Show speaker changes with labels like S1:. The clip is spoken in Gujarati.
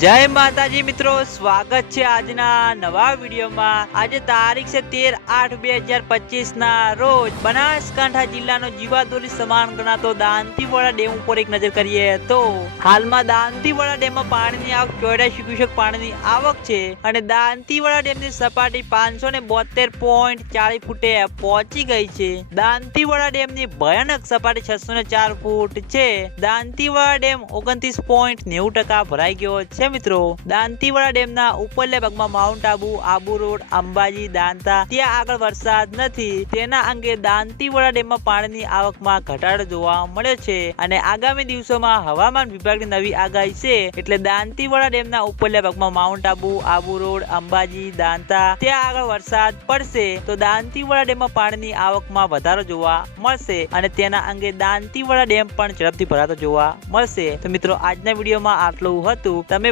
S1: જય માતાજી મિત્રો, સ્વાગત છે આજના નવા વિડીયોમાં. આજે તારીખ છે તેર આઠ બે હજાર પચીસ ના રોજ બનાસકાંઠા જિલ્લાનો જીવાદોરી સમાન ગણાતો દાંતીવાડા ડેમ ઉપર એક નજર કરીએ તો હાલમાં દાંતીવાડા ડેમમાં પાણીની આવક ચોર્યાસી ક્યુસેક પાણીની આવક છે અને દાંતીવાડા ડેમની સપાટી પાંચસો ને બોતેર પોઈન્ટ ચાલીસ ફૂટે પહોંચી ગઈ છે. દાંતીવાડા ડેમની ભયાનક સપાટી છસો ને ચાર ફૂટ છે. દાંતીવાડા ડેમ ઓગણત્રીસ પોઈન્ટ નેવું ટકા ભરાઈ ગયો છે. મિત્રો. દાંતીવાડા ડેમના ઉપરલે ભાગમાં માઉન્ટ આબુ આબુ રોડ, અંબાજી, દાંતા, ત્યાં આગળ વરસાદ નથી. તેના અંગે દાંતીવાડા ડેમમાં પાણીની આવકમાં ઘટાડો જોવા મળ્યો છે અને આગામી દિવસોમાં હવામાન વિભાગની નવી આગાહી છે. એટલે દાંતીવાડા ડેમના ઉપરલે ભાગમાં માઉન્ટ આબુ આબુ રોડ, અંબાજી, દાંતા, ત્યાં આગળ વરસાદ પડશે તો દાંતીવાડા ડેમમાં પાણીની આવકમાં વધારો જોવા મળશે અને તેના અંગે દાંતીવાડા ડેમ પણ ઝડપથી ભરાતો જોવા મળશે. તો મિત્રો, આજના વિડીયોમાં આટલું હતું. તમે